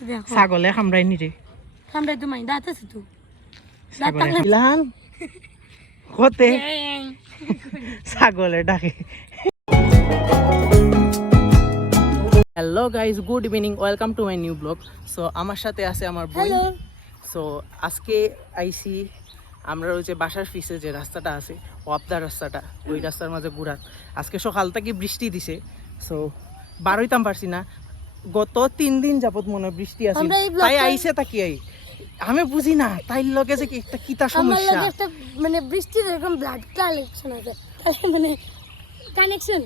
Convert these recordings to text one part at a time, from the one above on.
দেখো ছাগলে খামরাই নি রে আমরা তো মাই দাঁত আছে তো ছাগলে ইলান কতে ছাগলে ডাকে hello guys good evening welcome to my new blog so আমার সাথে আছে আমার বোন হ্যালো সো আজকে আইসি আমরা ওই যে বাসার ফিসে যে রাস্তাটা আছে ওয়াপদার রাস্তাটা ওই রাস্তার মাঝে ঘুরার আজকে সকাল থেকে বৃষ্টি দিছে সো বারোইতাম পারছি না গত 3 দিন যাবত মনে হয় বৃষ্টি আছে আমরা এই তাই ব্লগটা- আইসে তাকি আই আমি বুঝি না তাই লগে যে কি একটা কিতা আমার সমস্যা লাগে একটা মানে বৃষ্টির এরকম ব্লাড কালেকশন আছে তাহলে মানে কানেকশন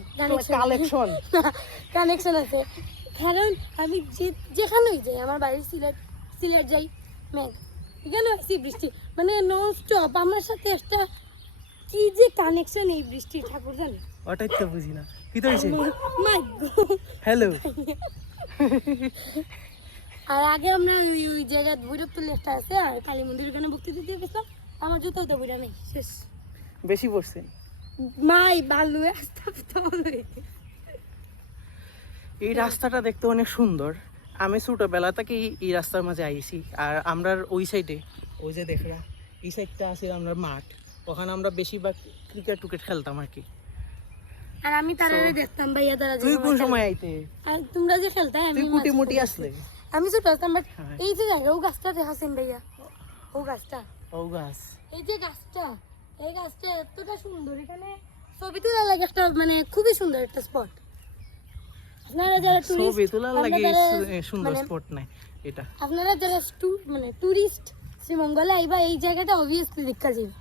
কালেকশন কানেকশন আছে কারণ আমি যেখানেই যাই আমার বাড়ি সিলেট যাই ম্যাম এখানে আসি বৃষ্টি মানে নন স্টপ আমার সাথে একটা কি যে কানেকশন এই বৃষ্টি ঠাকুর জানে ওটাই তো বুঝি না কি তো হইছে মাই হ্যালো আর আগে আমরা ওই জায়গায় ভৈরব লেখটা আছে আর কালী মন্দির ওখানে ভক্তি দিতে গেছিলাম আমার জুতো তো বইটা নেই শেষ বেশি পড়ছে মাই বালু রাস্তা এই রাস্তাটা দেখতে অনেক সুন্দর আমি ছোটবেলা থেকে এই রাস্তার মাঝে আইছি আর আমরা ওই সাইডে ওই যে দেখরা এই সাইডটা আছে আমরা মাঠ ওখানে আমরা বেশিরভাগ ক্রিকেট খেলতাম আর কি আর আমি তারা দেখতাম ভাইয়া তারা তুই কোন সময় আইতে আর তোমরা যে খেলতে তুই কুটি মুটি আসলে আমি ছোট আসতাম বাট হ্যাঁ। এই যে জায়গা ও গাছটা দেখাছেন ভাইয়া ও গাছটা ও গাছ এই যে গাছটা এই গাছটা এতটা সুন্দর এখানে ছবি তোলার লাগে একটা মানে খুবই সুন্দর একটা স্পট আপনারা যারা ছবি টুরিস্ট তোলার লাগে সুন্দর স্পট নাই এটা আপনারা যারা মানে টুরিস্ট শ্রীমঙ্গলে আইবা এই জায়গাটা অবভিয়াসলি দেখা যাবে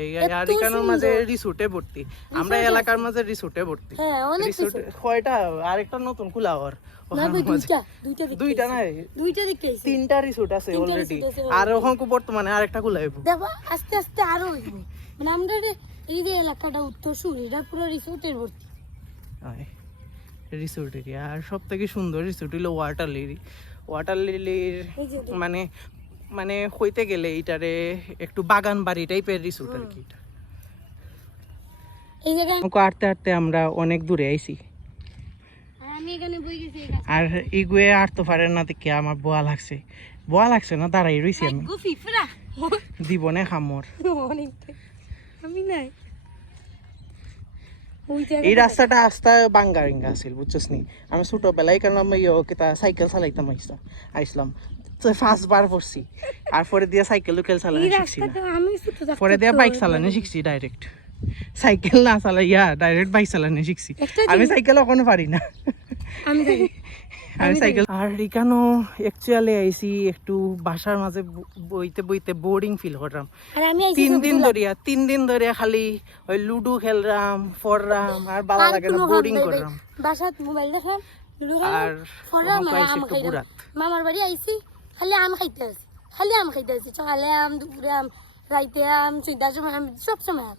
এই আর এখানের মাঝে রিসোর্টে ভর্তি আমরা এলাকার মাঝে রিসোর্টে ভর্তি হ্যাঁ অনেক রিসোর্ট কয়টা আরেকটা নতুন খোলা হওয়ার না ভাই দুইটা নাই দুইটা দিকে আইছে। 3টা রিসোর্ট আছে তিনটা অলরেডি resort আছে আর ওখানে বর্তমানে আরেকটা খোলা হইব দেখো আস্তে আস্তে আরো হইব মানে আমরা এই যে এলাকাটা উত্তর সুর এটা পুরো রিসোর্টের ভর্তি রিসোর্ট এরিয়া আর সব থেকে সুন্দর রিসোর্ট হলো ওয়াটার লিলির এই যে মানে মানে হইতে গেলে এটারে একটু বাগান বাড়ি টাইপের রিসোর্ট আর কি এটা এই জায়গায় আটতে আটতে আমরা অনেক দূরে আইছি আর আমি এখানে বই গেছি এই গাছ আর ইগুয়ে আর তো পারে না দেখে আমার বোয়া লাগছে না দাঁড়াই রইছি আমি গুফি ফ্রা দিবনে খামর অনেক আমি নাই ওই এই জায়গা রাস্তাটা আস্তা বাঙ্গারিঙ্গা আছিল বুঝছস নি আমি ছোটবেলায় কারণ আমি কিতা সাইকেল চালাইতাম আইসলাম তো ফার্স্ট বার পড়ছি আর পরে দিয়ে সাইকেল চালানো এই শিখছি না রাস্তাটা আমি ছোট থাকতে পরে দিয়ে বাইক চালানো শিখছি ডাইরেক্ট সাইকেল না চালাইয়া ডাইরেক্ট বাইক চালানো শিখছি একটা আমি সাইকেল এখনো পারি না আমি জানি আমি সাইকেল আর এখানেও অ্যাকচুয়ালি আইছি একটু বাসার মাঝে বইতে বোরিং ফিল করলাম আর আমি আইছি 3 দিন ধরিয়া খালি ওই লুডো খেলরাম ফররাম আর ভালো লাগে না বোরিং করলাম বাসাত মোবাইল দেখাম আর ফরাম ওখানে আইছি আম একটু খাইলাম বুড়াত মামার বাড়ি আইছি খালি আম খাইতে আছি সকালে আম দুপুরে আম রাইতে আম সন্ধ্যার সময় আম সব সময় আম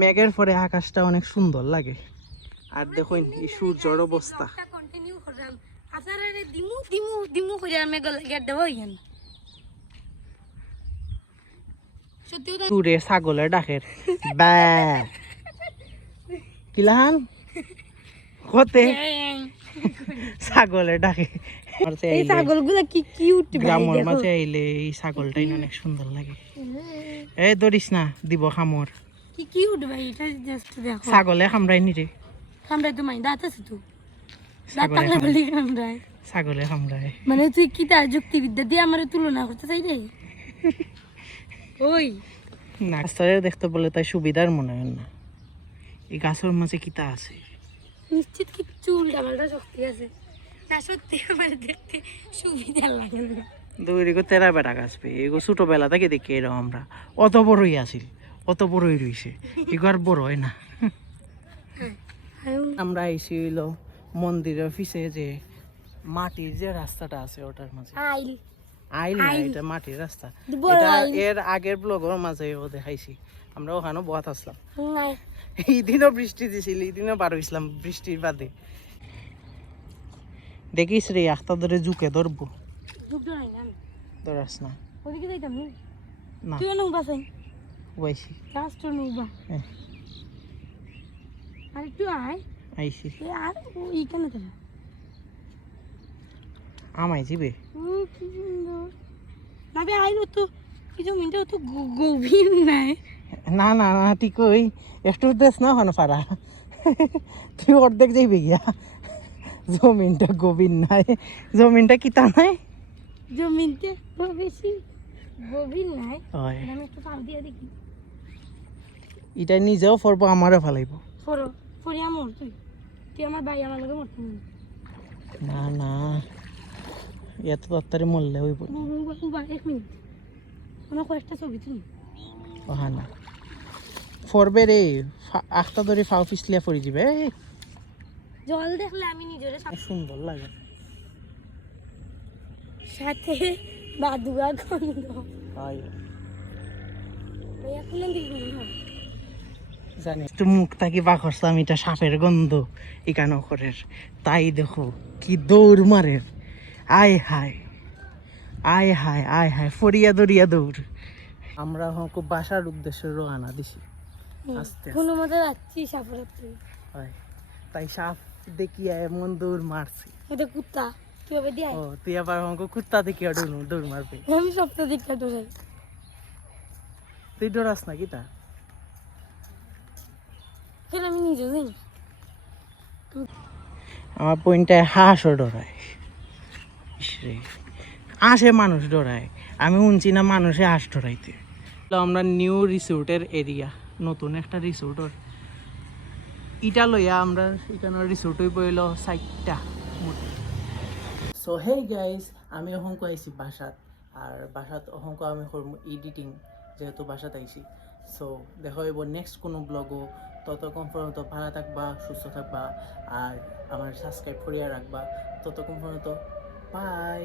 মেঘের পরে আকাশটা অনেক সুন্দর লাগে আর দেখুন এই সূর্যর অবস্থা কন্টিনিউ করলাম আপনারা দিমু করে আমি গিয়ে দেবো ইয়ান সত্যি কথা দূরে ছাগলের ডাকের ব্যা কিলান কতে ছাগলের ডাকে এই ছাগলগুলো কি কিউট গ্রামের মাঝে আইলে এই ছাগলটাই অনেক সুন্দর লাগে এই ধরিস না দিব খামর কি কিউট ভাই এটা জাস্ট দেখো ছাগলে খামরাই নি রে কামড়াই তো মাই দাঁত আছে তো দাঁত ছাগলে থাকলে বলি কামড়াই ছাগলে খামরাই মানে তুই কি তার যুক্তিবিদ্যা দিয়ে আমার তুলনা করতে চাই রে ওই না রাস্তায় দেখতে বলে তাই সুবিধার মনে হয় না এই গাছের মাঝে কিতা আছে নিশ্চিত কি চুল ডামালটা শক্তি আছে না সত্যি আমার দেখতে সুবিধা লাগে না দৌড়ি করে তেরা বেটা গাছবে এগো ছোটবেলা থেকে দেখি এরকম আমরা অত বড়ই আছিল অত বড়ই রইছে এগো আর বড় হয় না আমরা আইসি হইলো মন্দিরের পিছে যে মাটির যে রাস্তাটা আছে ওটার মাঝে আইল আইল না এটা মাটির রাস্তা বড় এটা আইল। এর আগের ব্লগের মাঝে ও দেখাইছি আমরা ওখানে বহাত আসলাম নাই এই দিনও বৃষ্টি দিছিল এই দিনও বার হইছিলাম বৃষ্টির বাদে দেখিস রে আখতা ধরে ঝুঁকে ধরবো দুটো নাই না ধরাস না ওদিকে যাইতাম না তুই নৌবা চাই ওয়াইছি লাস্ট নৌবা আর একটু আয় আইছি আর ওই কেন তারা আমায় যাবে কি সুন্দর না বে আইলো তো কিছু মিনিট তো গভীর নাই না না না তুই কই একটু দেশ না হন পারা তুই অর্ধেক যাইবে গিয়া জমিনটা গভীর নাই জমিনটা কিতা নাই জমিনতে বেশি গভীর নাই হয় আমি একটু পাল দিয়ে দেখি এটা নিজেও পড়বো আমারও ফালাইব ফরো ফরিয়া মর তুই তুই আমার ভাই আমার লগে মরতে না না এত তাড়াতাড়ি মরলে হইব না। উবা 1 মিনিট কোনো কয়েকটা ছবি তুমি ওহা না ফরবে রে আখটা ধরে ফাও পিছলিয়া পড়ি যাবে জল দেখলে আমি নিজেরে সুন্দর লাগে সাথে বাদুয়া গন্ধ হয় ভাইয়া খুলেন দিবি না জানি একটু মুখ থাকি বাখরসাম এটা সাপের গন্ধ এখানে করে তাই দেখো কি দৌড় মারে আয় হায় আয় হায় আয় হায় ফরিয়া দরিয়া দৌড় আমরা হক বাসার উদ্দেশ্যে রওনা দিছি আস্তে কোনো মতে যাচ্ছি সাপের হয় তাই সাপ দেখিয়া এমন দৌড় মারছি ওটা কুত্তা কিভাবে দিয়ে ও তুই আবার হক কুত্তা দেখিয়া দৌড় মারবে আমি সপ্তাহ দিকটা ডরাই তুই ডরাস না কিতা কেন আমি নিজে জানি আমার পয়েন্টটায় হাঁসও ডরায় ইসরে হাঁসে মানুষ ডরায় আমি শুনছি না মানুষে হাঁস ডরাইতে আমরা নিউ রিসোর্টের এরিয়া নতুন একটা রিসোর্টের ইটা লইয়া আমরা এখানে রিসোর্ট হয়ে পড়ল 4টা সো হে গাইস আমি অহংক আইছি বাসাত আর বাসাত অহংক আমি করবো এডিটিং যেহেতু বাসাত আইছি সো দেখা হইব নেক্সট কোনো ব্লগও ততক্ষণ পর্যন্ত ভালো থাকবা সুস্থ থাকবা আর আমার সাবস্ক্রাইব করিয়া রাখবা ততক্ষণ পর্যন্ত বাই